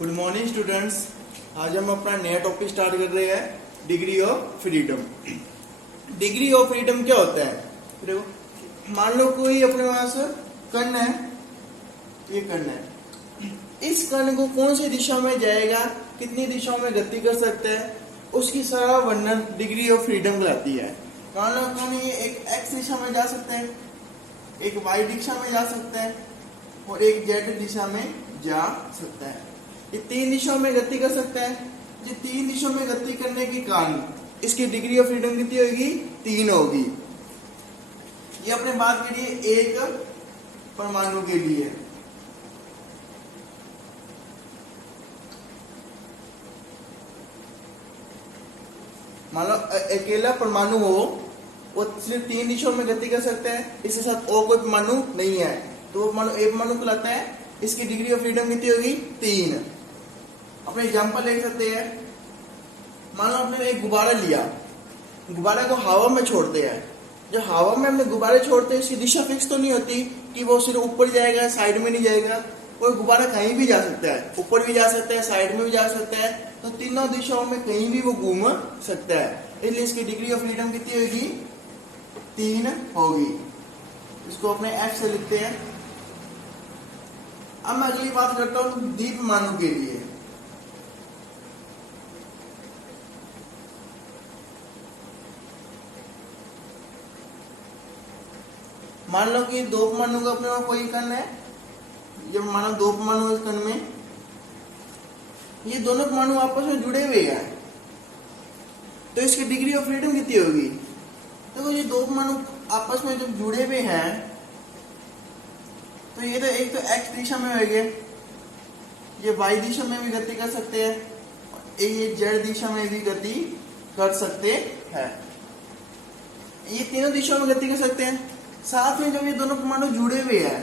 Good morning students. आज हम अपना नया टॉपिक स्टार्ट कर रहे हैं, degree of freedom. Degree of freedom क्या होता है? देखो, मान लो कोई अपने पास कण है, ये कण है, इस कण को कौन सी दिशा में जाएगा, कितनी दिशाओं में गति कर सकता है, उसकी सारा वर्णन डिग्री ऑफ फ्रीडम कहलाती है। मान लो कण ये एक एक्स दिशा में जा सकता है, एक वाई दिशा में जा सकता है और एक जेड दिशा में जा सकता है। ये तीन दिशाओं में गति कर सकता है। ये तीन दिशाओं में गति करने के कारण इसकी डिग्री ऑफ फ्रीडम कितनी होगी? 3 होगी। ये अपने बात करिए एक परमाणु के लिए। मान लो अकेला परमाणु हो, वो सिर्फ 3 दिशाओं में गति कर सकता है, इसके साथ और कोई परमाणु नहीं है, तो वो परमाणु एक परमाणु कहलाता है। इसकी डिग्री ऑफ फ्रीडम कितनी होगी? 3। अपने एग्जांपल ले सकते हैं। मान लो आपने एक गुब्बारा लिया, गुब्बारे को हवा में छोड़ते हैं। जब हवा में हमने गुब्बारे छोड़ते हैं, इसकी दिशा फिक्स तो नहीं होती कि वो सिर्फ ऊपर जाएगा, साइड में नहीं जाएगा। वो गुब्बारा कहीं भी जा सकता है, ऊपर भी जा सकता है, साइड में भी जा सकता है, तो तीनों दिशाओं में कहीं भी वो घूम सकता है। इसलिए इसकी डिग्री ऑफ फ्रीडम कितनी होगी? 3 होगी। इसको अपने F से लिखते हैं। अब मैं अगली बात करता हूं द्वीपमानों के लिए। मान लो कि दो परमाणु का अपने कोई कण है, जब मानो दो परमाणु इस कण में, ये दोनों परमाणु आपस में जुड़े हुए हैं, तो इसकी डिग्री ऑफ फ्रीडम कितनी होगी? तो ये दो परमाणु आपस में जब जुड़े हुए हैं, तो ये तो एक तो एक्स दिशा में होंगे, ये वाई दिशा में भी गति कर सकते हैं, ये जेड दिशा में भी गति कर सकते हैं। ये तीनों दिशाओं में गति कर सकते हैं। साथ में जब ये दोनों परमाणु जुड़े हुए हैं,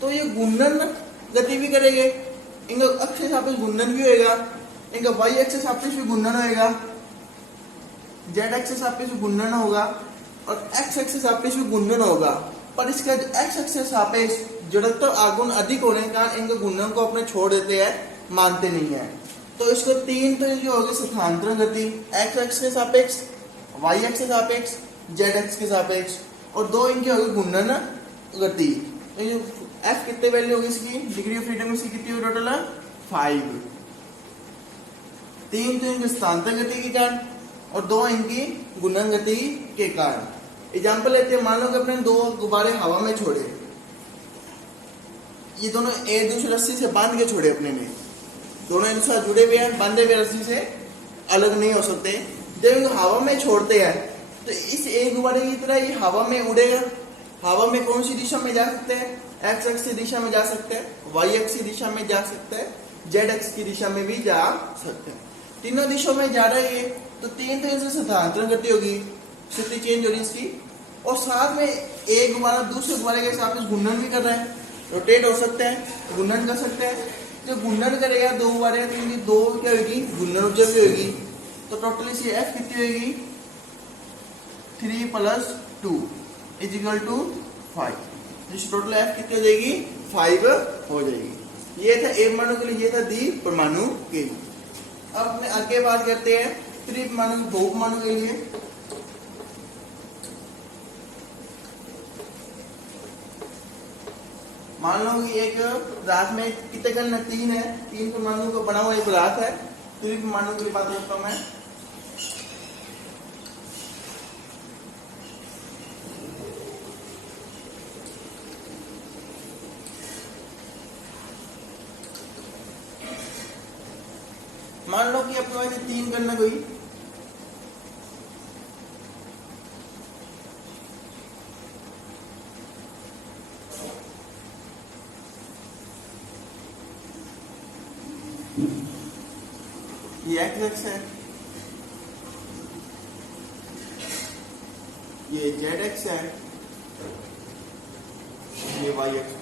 तो ये घूर्णन गति भी करेंगे। इनका अक्ष के सापेक्ष घूर्णन भी होगा, इनका वाई एक्स के सापेक्ष भी घूर्णन होगा, जेड एक्स के सापेक्ष घूर्णन होगा और एक्स एक्स के सापेक्ष भी घूर्णन होगा। पर इसका एक्स एक्स के सापेक्ष जड़त्व आघूर्ण अधिक होने के कारण इनके घूर्णन को अपने छोड़ देते हैं, मानते नहीं है। तो इसको 3 तो जो होगी स्थानांतरण गति, एक्स एक्स के सापेक्ष, वाई एक्स के सापेक्ष, जेड एक्स के सापेक्ष, और 2 इनकी होगी घूर्णन गति। एफ कितने वैल्यू होगी इसकी? डिग्री ऑफ फ्रीडम इसकी कितनी होगी टोटल? 5। 3 तो इनकी स्थानांतरण गति के कारण और 2 इनकी घूर्णन गति के कारण। एग्जाम्पल लेते हैं। मान लो कि अपने 2 गुब्बारे हवा में छोड़े, ये दोनों एक दूसरी रस्सी से बांध के छोड़े, अपने में दोनों एक दूसरे जुड़े हुए हैं, बांधे हुए रस्सी से अलग नहीं हो सकते। जब इनको हवा में छोड़ते हैं, तो इस एक गुब्बारे की तरह ये हवा में उड़ेगा। हवा में कौन सी दिशा में जा सकते हैं? एक्स एक्स की दिशा में जा सकते हैं, वाई एक्स की दिशा में जा सकते हैं, जेड एक्स की दिशा में भी जा सकते हैं। तीनों दिशाओं में जा रहे हैं, तो 3 तो इससे स्थानांतरण गति होगी, स्थिति चेंज हो रही इसकी, और साथ में एक गुब्बारा दूसरे गुब्बारे के साथ घूर्णन भी कर रहा है, रोटेट हो सकते हैं, घूर्णन कर सकते हैं। जब घूर्णन करेगा 2 गुब्बारे, तो इनकी 2 क्या होगी? घूर्णन ऊर्जा भी होगी। तो टोटल इसकी एफ कितनी होगी? 3 + 2 = 5। जिस टोटल एफ कितनी हो जाएगी? 5 हो जाएगी। ये था एक परमाणु के लिए, ये था द्विप परमाणु के लिए। अब अपने आगे बात करते हैं त्रिपरमाणु बहुपरमाणु के लिए। मान लो कि एक रात में कितने कण? 3 है, 3 परमाणु का बना हुआ एक रात है। त्रिपरमाणु की बात करता हूं मैं। मान लो कि अपने पास 3 कण कोई, ये एक्स एक्स है, ये जेड एक्स है, ये वाई एक्स।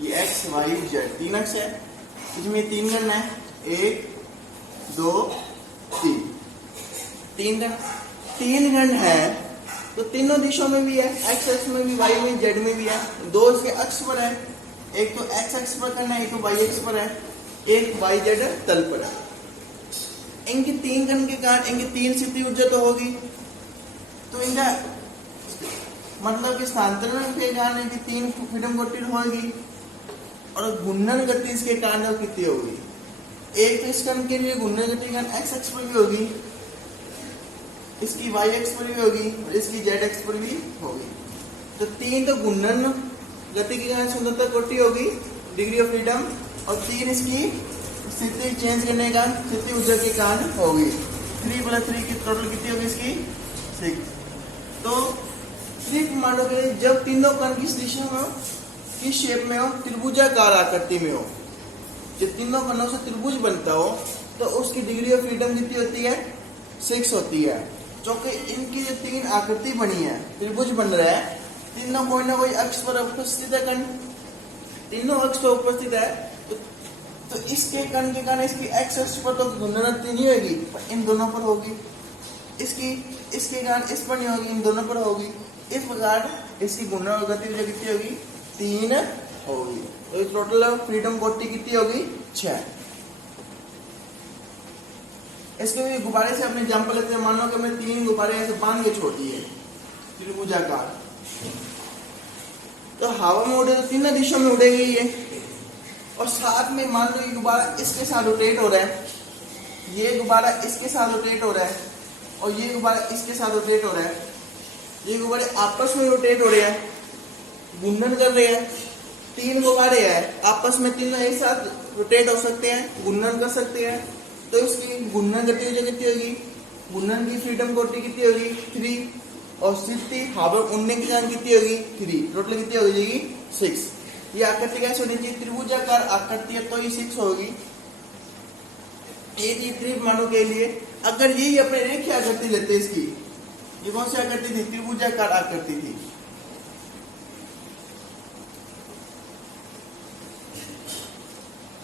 ये एक्स वाई जेड 3 अक्ष है, इसमें 3 कण है, 1 2 3 3 कण। तीन खंड है तो तीनों दिशाओं में भी है, एक्स अक्ष में भी, वाई में, जेड में भी है। दो इसके अक्ष पर है, एक तो एक्स अक्ष पर खंड है, एक तो वाई अक्ष पर है, एक वाई जेड तल पर है। इनकी तीन खंड के कारण इनकी तीन स्थिति ऊर्जा तो होगी, तो इनका मतलब कि स्थानांतरण के कारण इनकी तीन फ्रीडम गति होगी, और घूर्णन गति इसके कारण कितनी होगी? एक तो इस खंड के लिए घूर्णन गति कारण एक्स अक्ष पर भी होगी, इसकी वाई अक्ष पर भी होगी, और इसकी जेड अक्ष पर भी होगी। तो तीन तो घूर्णन गति के कारण स्वतंत्रता गति होगी, डिग्री ऑफ फ्रीडम, और तीन इसकी स्थिति चेंज करने का स्थिति ऊर्जा के कारण होगी। 3 + 3 की टोटल कितनी होगी इसकी? 6। तो त्रिक मानो के जब तीनों कण किस दिशा में हो, किस शेप में हो, त्रिभुजाकार आकृति में हो, जब तीनों कणों से त्रिभुज बनता हो तो उसकी डिग्री ऑफ फ्रीडम कितनी होती है? 6 होती है। क्योंकि इनकी जो तीन आकृति बनी है, त्रिभुज बन रहा है, तीनों कोई ना कोई अक्ष पर उपस्थित है, कण तीनों अक्ष पर उपस्थित है, तो इसके कण के कारण इसकी एक्स अक्ष पर तो घूर्णन नहीं होगी, इन दोनों पर होगी। इसके कारण इस पर नहीं होगी, इन दोनों पर होगी। इस प्रकार इसकी घूर्णन गति कितनी होगी? 3 होगी। तो टोटल फ्रीडम गति कितनी होगी? 6। इसके भी गुब्बारे से अपने एग्जांपल लेते हैं। मान लो कि मैं 3 गुब्बारे ऐसे बांध के छोड़ दिए त्रिभुजाकार, तो हवा में उड़े तो तीनों दिशा में उड़ेगी ये, और साथ में मान लो ये गुब्बारा इसके साथ रोटेट हो रहा है, ये गुब्बारा इसके साथ रोटेट हो रहा है, और ये गुब्बारा इसके साथ रोटेट हो रहा है। ये गुब्बारे आपस में रोटेट हो रहे हैं, घूर्णन कर रहे हैं। 3 गुब्बारे हैं, आपस में तीनों एक साथ रोटेट हो सकते हैं, घूर्णन कर सकते हैं। तो इसकी घूर्णन गति कितनी होगी? घूर्णन की फ्रीडम गति कितनी होगी? 3। और स्थिति हवा उड़ने की जान कितनी होगी? 3। टोटल कितनी हो जाएगी? 6। ये आकृति कैसे होनी चाहिए? त्रिभुजाकार आकृति है तो ये 6 होगी। एक त्रिमाणु के लिए अगर यही अपने रेखीय आकृति लेते इसकी, ये कौन सी आकृति थी? त्रिभुजाकार आकृति थी।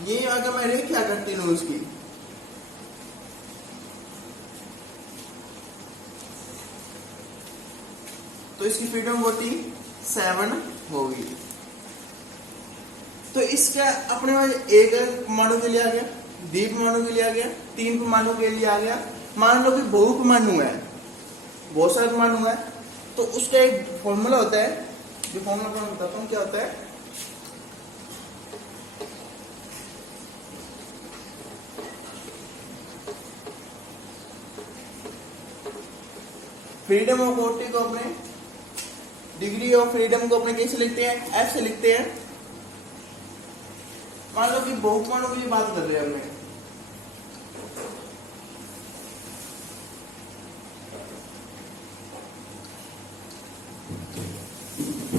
ये अगर मैं रेखीय आकृति लूं उसकी, तो इसकी फ्रीडम गति 7 होगी। तो इसका अपने पास एक परमाणु के लिए आ गया, द्विपरमाणु के लिए आ गया, 3 परमाणु के लिए आ गया। मान लो कि बहुपरमाणु है, बहुत सारे परमाणु है, तो उसका एक फॉर्मूला होता है, जो फॉर्मूला मैं बताता हूँ क्या होता है। फ्रीडम ऑफ गति को अपने, डिग्री ऑफ फ्रीडम को अपने कैसे लिखते हैं? F से लिखते हैं। मान लो कि बहुपरमाणु की बात कर रहे हैं हमने,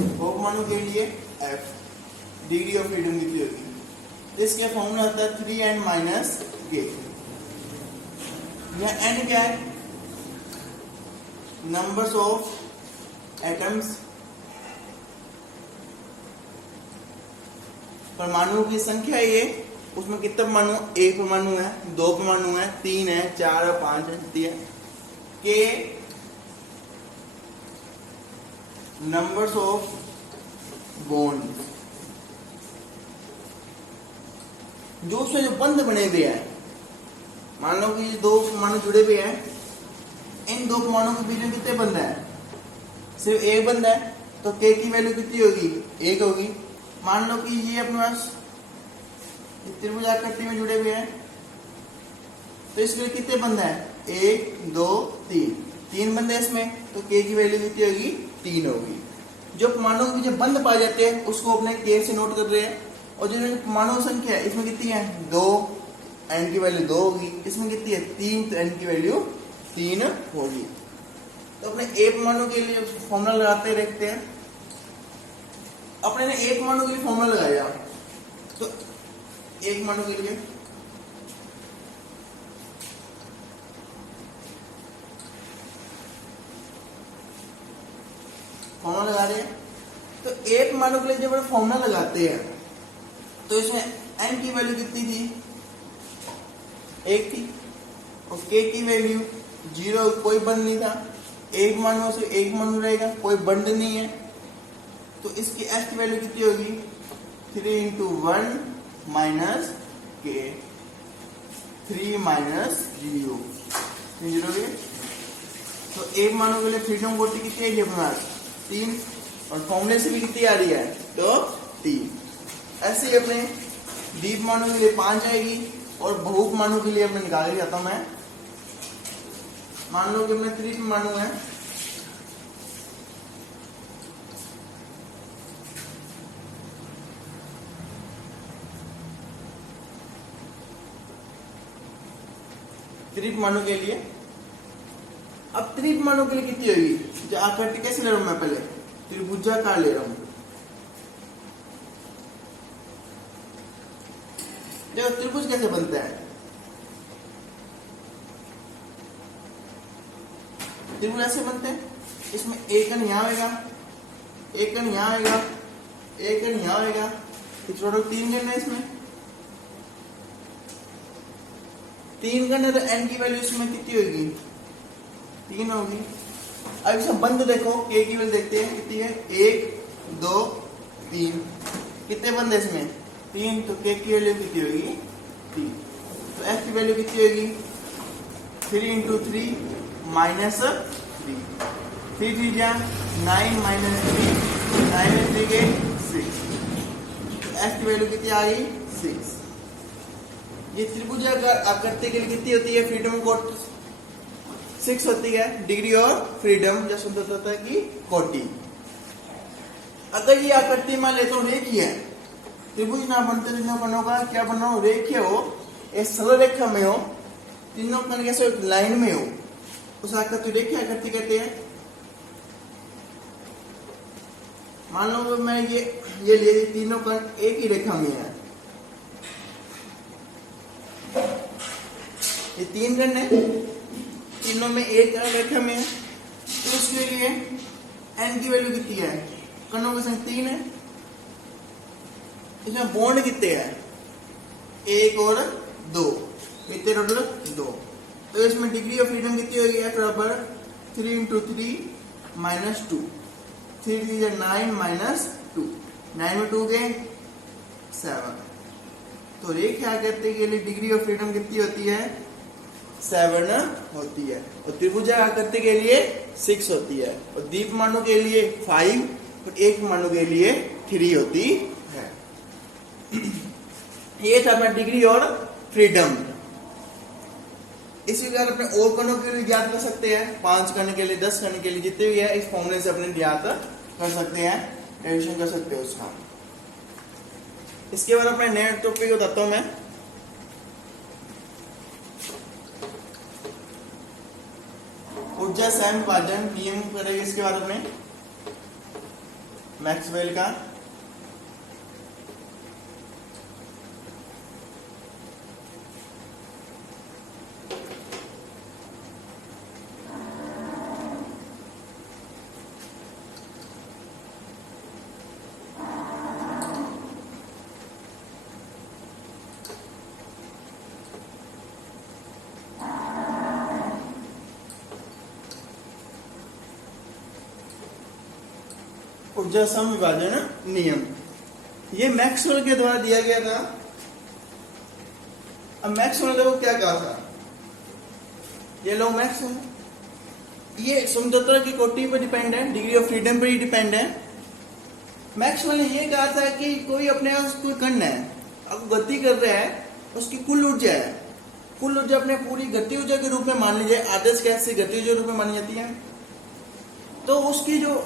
बहुपरमाणु के लिए F, डिग्री ऑफ फ्रीडम कितनी होगी? इसका फॉर्मूला होता है 3n - k। यह n क्या है? नंबर्स ऑफ एटम्स, परमाणु की संख्या है। ये उसमें कितने परमाणु? 1 परमाणु है, 2 परमाणु है, 3 है, 4 है, 5 है। के नंबर्स ऑफ बॉन्ड, जो उसमें जो बंध बने हुए हैं। मान लो कि 2 परमाणु जुड़े हुए हैं, इन 2 परमाणु के बीच में कितने बंध है? सिर्फ एक बंध है, तो के की वैल्यू कितनी होगी? 1 होगी। मान लो कि ये अपने पास त्रिभुज आकृति में जुड़े हुए हैं, तो इसमें कितने बंध है? 1 2 3 बंद है इसमें, तो के की वैल्यू कितनी होगी? 3 होगी। जो परमाणु के बीच बंध पाए जाते हैं उसको अपने के से नोट कर रहे हैं, और जो परमाणु संख्या है इसमें कितनी है? 2, एन की वैल्यू 2 होगी। इसमें कितनी है? 3, तो एन की वैल्यू 3 होगी। तो अपने एक परमाणु के लिए फॉर्मूला लगाते रहते हैं। अपने ने एक परमाणु के लिए फॉर्मूला लगाया, तो एक परमाणु के लिए फॉर्मूला लगा रहे हैं। तो एक परमाणु के लिए जब फॉर्मूला लगाते हैं तो इसमें एन की वैल्यू कितनी थी? 1 थी, और के की वैल्यू 0, कोई बंद नहीं था। एक मानों से एक मानू रहेगा, कोई बंद नहीं है, तो इसकी एस की वैल्यू कितनी होगी 3 इंटू 1 माइनस के 3 माइनस 0 है। तो एक मानों के लिए फ्रीडम कोटी कितनी है अपने पास 3, और फॉर्मूले से भी कितनी आ रही है तो 3। ऐसे ही अपने दीप मानों के लिए 5 आएगी, और बहुप मानों के लिए अपने निकाल के जाता हूं मैं। मान लो कि अपने त्रिप मानू है, त्रिप मानू के लिए। अब त्रिप मानू के लिए कितनी होगी, जो आकृति कैसे ले रहा हूं मैं, पहले त्रिभुजाकार ले रहा हूं। देखो त्रिभुज कैसे बनता है, त्रिभुज ऐसे बनते हैं, इसमें एक कण यहां आएगा, एक कण यहां आएगा, एक कण यहां आएगा, टोटल 3 कण है इसमें, 3 कण है, तो n की वैल्यू इसमें कितनी होगी 3 होगी। अब इसमें बंद देखो, k की वैल्यू देखते हैं कितनी है 1 2 3, कितने बंद है इसमें 3, तो k की वैल्यू कितनी होगी 3। तो f की वैल्यू कितनी होगी 3 इंटू 3 माइनस 3, 3 3 जा 9 माइनस 3, 9 में 3 के 6, तो f की वैल्यू कितनी आ गई 6। ये त्रिभुज आकृति के लिए कितनी होती है फ्रीडम कोट 6 होती है, डिग्री और फ्रीडम या स्वतंत्रता की कोटि। अगर ये आकृति मान लेता हूं रेखीय है, त्रिभुज ना बनते तीनों कणों का क्या बना हो रेखीय हो, एक सरल रेखा में हो, तीनों कण कैसे लाइन में हो, उस आकृति रेखीय आकृति कहते हैं। मान लो मैं ये लिए तीनों कण एक ही रेखा में है, ये 3 कण है, तीनों में एक रेखा में है, तो उसके लिए n की वैल्यू कितनी है, कणों की संख्या 3 है, इसमें बॉन्ड कितने हैं 1 और 2, कितने टोटल 2, तो इसमें डिग्री ऑफ फ्रीडम कितनी होगी f बराबर 3 इंटू 3 माइनस 2, 3 3 9 माइनस 2, 9 में 2 के 7, तो रेखा आकृति के लिए डिग्री ऑफ फ्रीडम कितनी होती है 7 होती है, और त्रिभुज आकृति के लिए 6 होती है, और दीप मानों के लिए 5 और एक मानों के लिए 3 होती है। ये था अपना डिग्री और फ्रीडम। इसी प्रकार अपने और कणों के लिए ज्ञात कर सकते हैं, 5 कण के लिए 10 कण के लिए जितने भी है, इस फॉर्मूले से अपने ज्ञात कर सकते हैं, एडिशन कर सकते हैं उसका। इसके बाद अपने नए टॉपिक बताता हूं मैं। ऊर्जा स्वयं विभाजन नियम करेंगे इसके बाद अपने मैक्सवेल का। ऊर्जा समविभाजन नियम, ये मैक्सवेल के द्वारा दिया गया था। अब मैक्सवेल ने वो क्या कहा था, ये लो मैक्सवेल, ये स्वतंत्रता की कोटि पर डिपेंड है, डिग्री ऑफ फ्रीडम पर ही डिपेंड है। मैक्सवेल ने ये कहा था कि कोई अपने पास कोई कण है, अब गति कर रहा है, उसकी कुल ऊर्जा है, कुल ऊर्जा अपने पूरी गति ऊर्जा के रूप में मान लीजिए, आदर्श गैस से गति ऊर्जा रूप में मानी जाती है, तो उसकी जो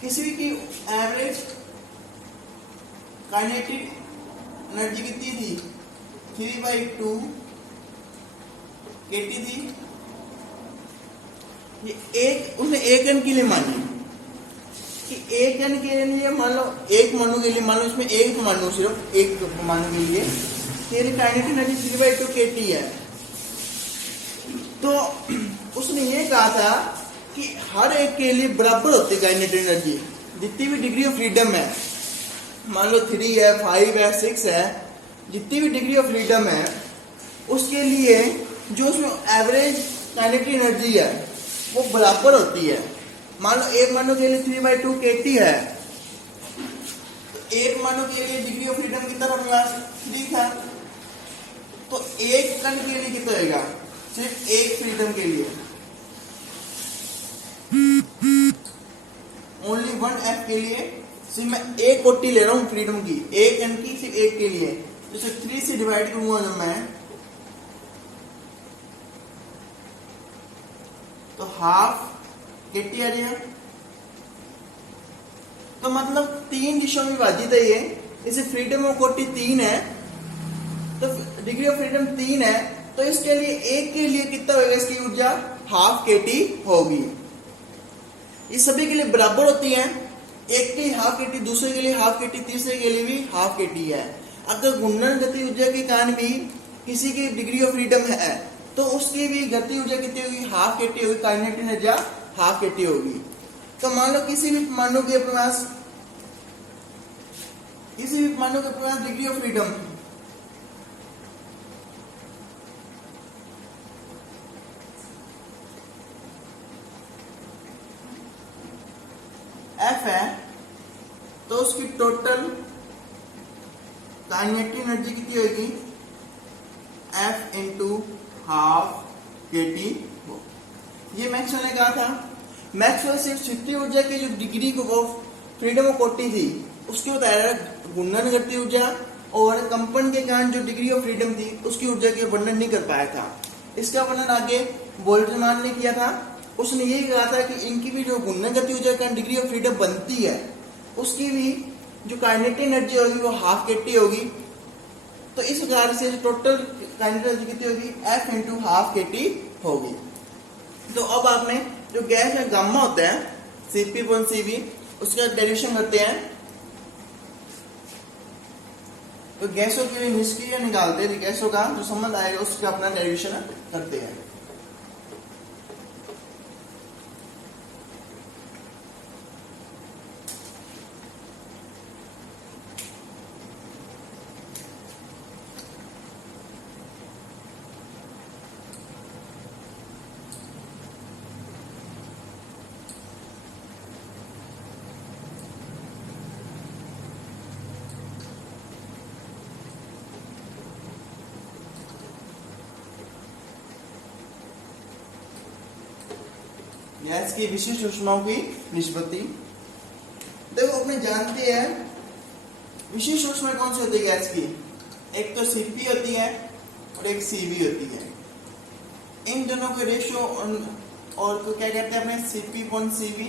किसी की एवरेज काइनेटिक एनर्जी कितनी थी 3/2 kT थी। ये एक उसने एक कण के लिए मानी कि एक कण के लिए मान लो, एक मानू के लिए मान लो, इसमें एक मानू, सिर्फ एक मानू के लिए तेरी काइनेटिक एनर्जी 3/2 kT है। तो उसने ये कहा था कि हर एक के लिए बराबर होती है काइनेटिक एनर्जी, जितनी भी डिग्री ऑफ फ्रीडम है, मान लो 3 है 5 है 6 है, जितनी भी डिग्री ऑफ फ्रीडम है उसके लिए जो उसमें एवरेज काइनेटिक एनर्जी है वो बराबर होती है। मान लो एक मानो के लिए 3/2 kT है, तो एक मानो के लिए डिग्री ऑफ फ्रीडम कितना अपने पास 3 था, तो एक कण के लिए कितना होगा, सिर्फ एक फ्रीडम के लिए ओनली 1 F के लिए सिर्फ मैं एक कोटि ले रहा हूं फ्रीडम की, एक कण की सिर्फ एक के लिए, तो सिर्फ 3 से डिवाइड करूंगा जब मैं, तो हाफ kT आ जाएगा। तो मतलब 3 दिशाओं में विभाजित है ये, इसे फ्रीडम ऑफ कोटि 3 है, तो डिग्री ऑफ फ्रीडम 3 है, तो इसके लिए एक के लिए कितना होगा, इसकी ऊर्जा हाफ kT होगी। ये सभी के लिए बराबर होती है, एक के लिए हाफ kT, दूसरे के लिए हाफ kT, तीसरे के लिए भी हाफ kT है। अगर घूर्णन गति ऊर्जा के कारण भी किसी की डिग्री ऑफ फ्रीडम है, तो उसकी भी गति ऊर्जा कितनी होगी, हाफ kT होगी, काइनेटिक ऊर्जा हाफ kT होगी। तो मान लो किसी भी परमाणु के पास डिग्री ऑफ फ्रीडम F है, तो उसकी टोटल काइनेटिक एनर्जी कितनी होगी, F इंटू हाफ kT। ये मैक्सवेल ने कहा था। मैक्सवेल सिर्फ स्थितिज ऊर्जा की जो डिग्री को फ्रीडम ऑफ कोटि थी उसकी बताया, घूर्णन गति ऊर्जा और कंपन के कारण जो डिग्री ऑफ फ्रीडम थी उसकी ऊर्जा के वर्णन नहीं कर पाया था। इसका वर्णन आगे बोल्ट्जमान ने किया था। उसने यही कहा था कि इनकी भी जो घूर्णन गति ऊर्जा के कारण डिग्री ऑफ फ्रीडम बनती है, उसकी भी जो काइनेटिक एनर्जी होगी वो हाफ kT होगी। तो इस प्रकार से टोटल काइनेटिक एनर्जी कितनी होगी, F इंटू हाफ kT होगी। तो अब आप में जो गैस में गामा होता है Cp/Cv, उसका डेरिवेशन करते हैं। तो गैसों के लिए निष्क्रिय निकालते हैं, गैसों का जो संबंध आएगा उसका अपना डेरिवेशन करते हैं। गैस की विशिष्ट ऊष्माओं की निष्पत्ति। देखो अपने जानते हैं विशिष्ट ऊष्मा कौन सी होती है गैस की, एक तो Cp होती है और एक Cv होती है। इन दोनों के रेशियो और तो क्या कहते हैं अपने Cp/Cv,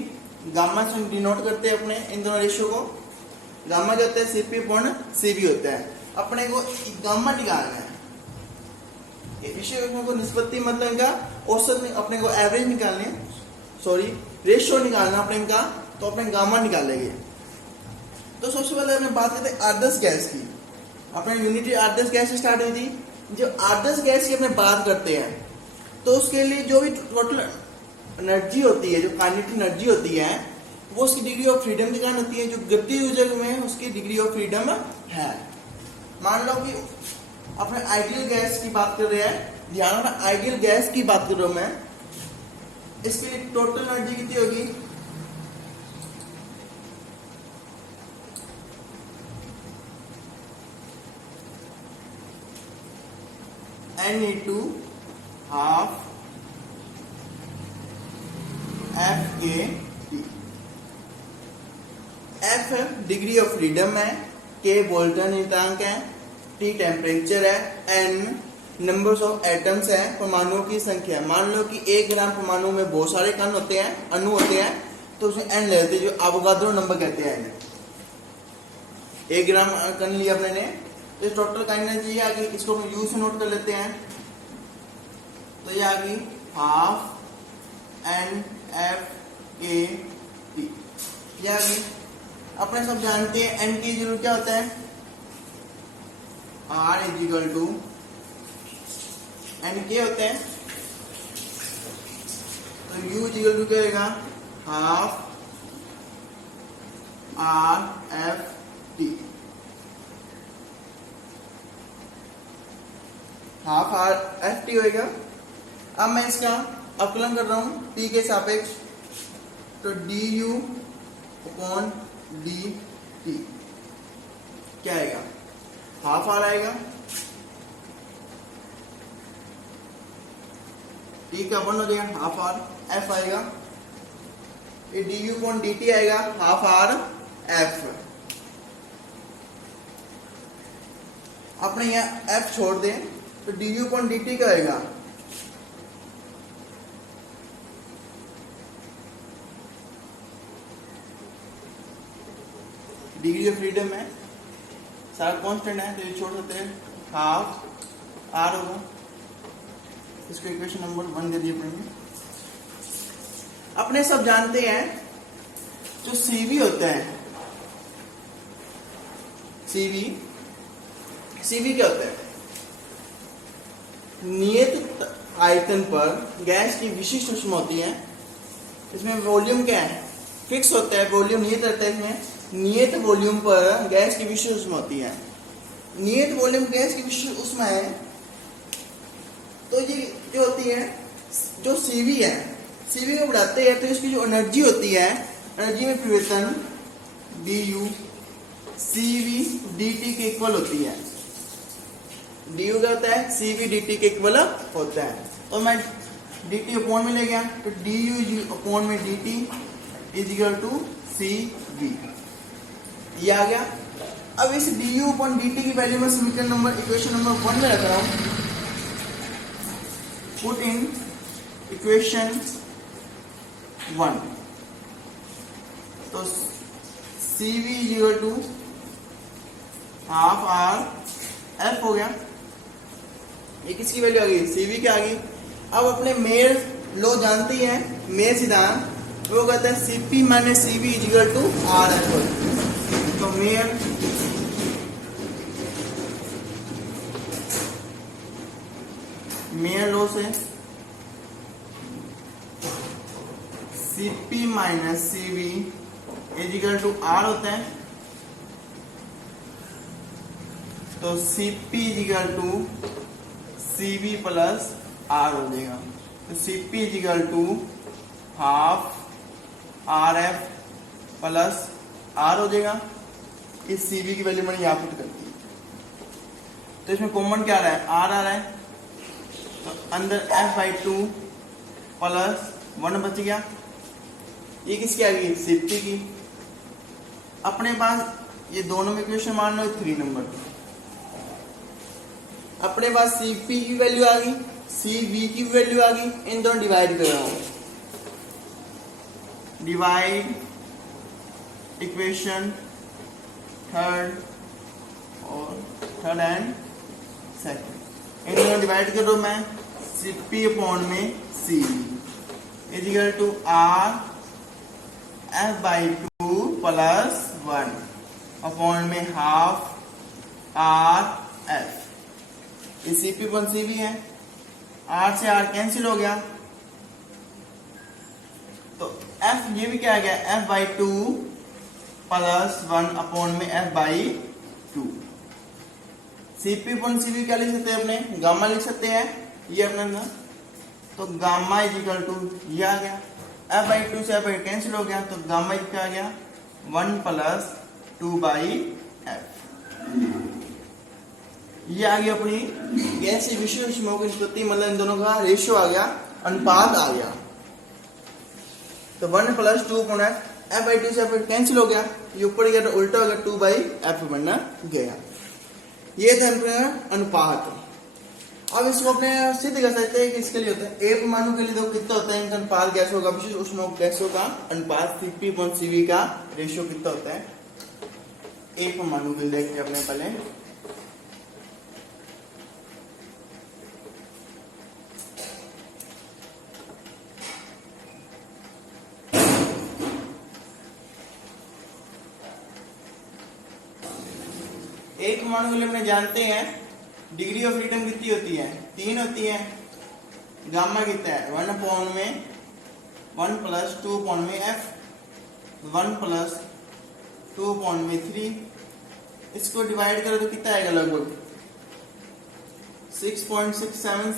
गामा से डिनोट करते हैं अपने इन दोनों रेशियो को। गामा जो होता है Cp/Cv होता है। अपने को गामा निकालना है, विशिष्ट ऊष्मा को निष्पत्ति मतलब इनका औसत, अपने को एवरेज निकालनी है, सॉरी रेशियो निकालना अपने इनका, तो अपने गामा निकालेंगे। तो सबसे पहले अपने बात करते हैं आदर्श गैस की। अपने यूनिट आदर्श गैस से स्टार्ट हुई थी। जो आदर्श गैस की अपने बात करते हैं, तो उसके लिए जो भी टोटल एनर्जी होती है, जो काइनेटिक एनर्जी होती है, वो उसकी डिग्री ऑफ फ्रीडम के कारण होती है। जो गति ऊर्जा में उसकी डिग्री ऑफ फ्रीडम है। मान लो कि अपने आइडियल गैस की बात कर रहे हैं, ध्यान रखना आइडियल गैस की बात कर रहा हूं मैं। इसके लिए टोटल एनर्जी कितनी होगी, N into half F kT। F degree of freedom है, K बोल्टन नियतांक है, T टेम्परेचर है, N नंबर्स ऑफ एटम्स है, परमाणुओं की संख्या। मान लो कि 1 ग्राम परमाणु में बहुत सारे कण होते हैं, अणु होते हैं, तो उसमें N ले लेते हैं, जो अवोगाद्रो नंबर कहते हैं। 1 ग्राम कण लिया अपने ने, तो टोटल काइनेटिक एनर्जी आ गई। इसको हम U से नोट कर लेते हैं, तो ये आ गई हाफ NF/kT। ये आ गई। अपने सब जानते हैं N की जरूरत क्या होता है, R इजिकल टू N के होते हैं, तो U इजिकल टू क्या होगा, हाफ RFT। हाफ RFT होएगा। अब मैं इसका अवकलन कर रहा हूं T के सापेक्ष, तो du अपॉन dt क्या आएगा, हाफ आर आएगा। T का वन हो जाएगा हाफ आर, F आएगा, ये du अपॉन dt आएगा हाफ आर F। आपने यहाँ F छोड़ दें तो du अपॉन dt का आएगा डिग्री ऑफ फ्रीडम है, सारा कांस्टेंट है तो ये छोड़ सकते हैं, हाफ आर होगा। इसको इक्वेशन नंबर 1 दे दिए पड़ेंगे। अपने सब जानते हैं जो CV होता है, CV क्या होता है, नियत आयतन पर गैस की विशिष्ट ऊष्मा होती है। इसमें वॉल्यूम क्या है, फिक्स होता है, वॉल्यूम नियत रहता है। इसमें नियत वॉल्यूम पर गैस की विशिष्ट ऊष्मा होती है। नियत वॉल्यूम गैस की विशिष्ट ऊष्मा है, तो ये जो होती है, जो CV है, CV को बढ़ाते हैं तो इसकी जो एनर्जी होती है, एनर्जी में परिवर्तन du CV dt के इक्वल होती है। du क्या होता है, CV dt के इक्वल होता है। तो मैं dt अपॉन में ले गया तो du अपॉन में dt is equal to CV, ये आ गया। अब इस du अपॉन dt की वैल्यू में समीकरण नंबर इक्वेशन नंबर 1 में रख रहा हूं। पुट इन इक्वेशन 1, तो CV is equal to half R F हो गया। ये किसकी वैल्यू आ गई, CV की आ गई। अब अपने मेयर लो जानते ही हैं, मेयर सिद्धांत, वो कहता है CP minus CV is equal to RF। तो मेयर लो से CP minus CV is equal to R होता है। तो CP is equal to CV plus R हो जाएगा। तो CP is equal to half RF plus R हो जाएगा। इस CV की वैल्यू मैंने यहाँ पुट कर दी। तो इसमें कॉमन क्या आ रहा है, R आ रहा है, तो अंदर F/2 प्लस 1 बच गया। ये किसकी आ गई, CP की। अपने पास ये दोनों में इक्वेशन मान लो 3 नंबर। अपने पास CP की वैल्यू आ गई, CV की वैल्यू आ गई, इन दोनों डिवाइड कर रहा हूं। Divide equation third and second, इन दोनों डिवाइड कर दो मैं। CP अपॉन में CV is equal to R F/2 plus 1 upon में हाफ RF। ये CP अपॉन CV है, R से R कैंसिल हो गया, तो F ये भी क्या आ गया, F/2 प्लस 1 अपॉन में F/2। CP अपॉन CV क्या लिख सकते हैं अपने, गामा लिख सकते हैं, ये अपना, तो गामा इज इक्वल टू ये आ गया। F/2 से F कैंसिल हो गया, तो गामा इज क्या आ गया, 1 प्लस 2/F। ये आ गया अपनी गैस की विशिष्ट ऊष्मा की निष्पत्ति, मतलब इन दोनों का रेशियो आ गया, अनुपात आ गया। तो 1 प्लस 2 अपॉन F/2 से F कैंसिल हो गया, ये ऊपर गया तो उल्टा हो गया, 2/F बनना गया। ये था अनुपात। अब इसको अपने सिद्ध कर सकते हैं कि इसके लिए होता है, एक परमाणु के लिए देखो कितना होता है इनका अनुपात गैसों का, विशिष्ट ऊष्मा गैसों का अनुपात CP अपॉन CV का रेशियो कितना होता है। एक परमाणु के लिए देखते हैं अपने पहले। एक परमाणु के लिए अपने जानते हैं डिग्री ऑफ फ्रीडम कितनी होती है, 3 होती है। गामा कितना है, 1 अपॉन में 1 प्लस 2 अपॉन में F, 1 प्लस 2 अपॉन में 3। इसको डिवाइड करो तो कितना आएगा, लगभग 6.67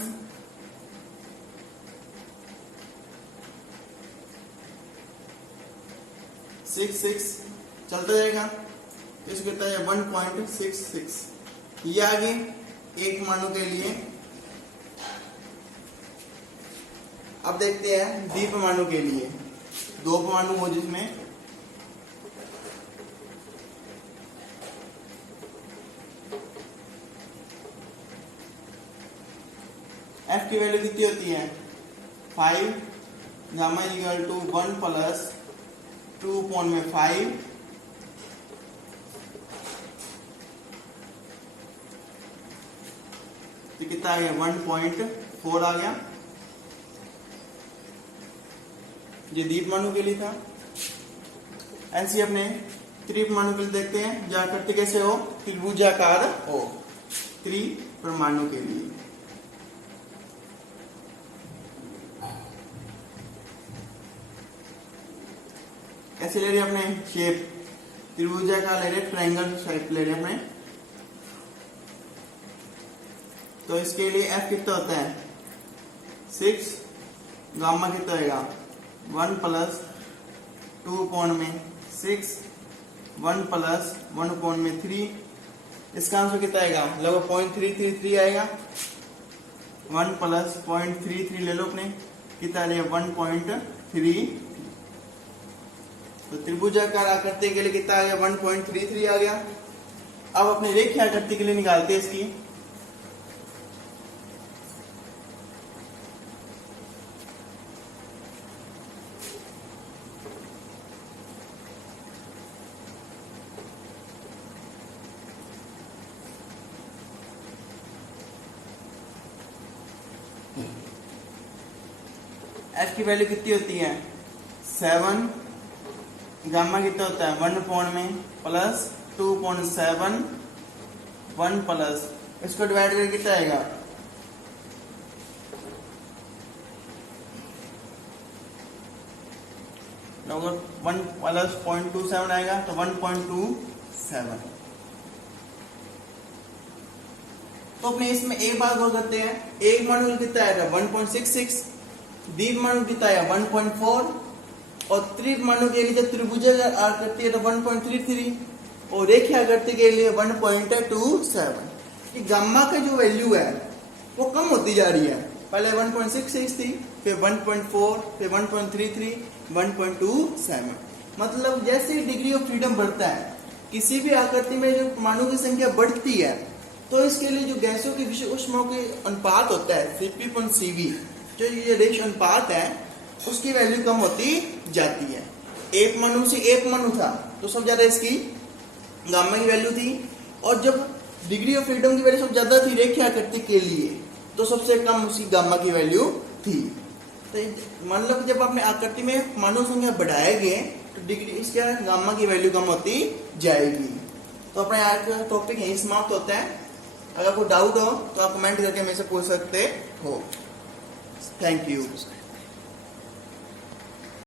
1.66 चलता जाएगा, तो इसको कहता है 1.66। ये आगे एक परमाणु के लिए। अब देखते हैं द्विपरमाणु के लिए। दो परमाणु हो जिसमें F की वैल्यू कितनी होती है 5, gamma equal to 1 plus 2 point में 5, तो कितना आ गया 1.4 आ गया। ये द्विपरमाणु के लिए था। ऐसे अपने त्रिपरमाणु के लिए देखते हैं, जहां करते कैसे हो, त्रिभुजाकार हो। त्रिपरमाणु के लिए कैसे ले रहे हैं अपने शेप, त्रिभुजाकार ले रहे, ट्रायंगल शेप ले रहे हैं अपने। तो इसके लिए F कितना होता है 6, गामा कितना होगा 1 प्लस 2 पॉइंट में 6, 1 प्लस 1 पॉइंट में 3। इसका आंसर कितना आएगा लगभग 0.333 आएगा। 1 प्लस 0.33 ले लो अपने, कितना आएगा 1.3। तो त्रिभुजाकार आकृति के लिए कितना आ गया 1.33 आ गया। अब अपने रेखीय आकृति के लिए निकालते हैं इसकी। F की वैल्यू कितनी होती है 7, गामा कितना होता है 1 पॉइंट में प्लस 2.7, 1 प्लस, इसको डिवाइड करके कितना आएगा लगभग 1 प्लस 0.27 आएगा, तो 1.27। तो अपने इसमें एक बात और करते हैं, एक परमाणु कितना आएगा 1.66, द्विपरमाणु कितना आएगा 1.4, और त्रिपरमाणु के लिए जब त्रिभुजाकार आकृति है तो 1.33, और रेखीय आकृति के लिए 1.27। कि गामा का जो वैल्यू है वो कम होती जा रही है, पहले 1.66 थी, फिर 1.4, फिर 1.33, 1.27। मतलब जैसे डिग्री ऑफ फ्रीडम बढ़ता है, किसी भी आकृति में जो परमाणु की संख्या बढ़ती है, तो इसके लिए जो गैसों के विषय ऊष्मा के अनुपात होता है Cp/Cv, जो ये रेशो अनुपात है, उसकी वैल्यू कम होती जाती है। एक परमाणु से एक परमाणु था तो सब ज्यादा इसकी गामा की वैल्यू थी, और जब डिग्री ऑफ फ्रीडम की वैल्यू सब ज्यादा थी रेखीय आकृति के लिए, तो सबसे कम उसकी गामा की वैल्यू थी। तो मतलब जब अपने आकृति में परमाणु संख्या बढ़ाएंगे तो डिग्री इसका गामा की वैल्यू कम होती जाएगी। तो अपना आज का टॉपिक यही समाप्त होता है। अगर कोई डाउट हो तो आप कमेंट करके मेरे से पूछ सकते हो। Thank you.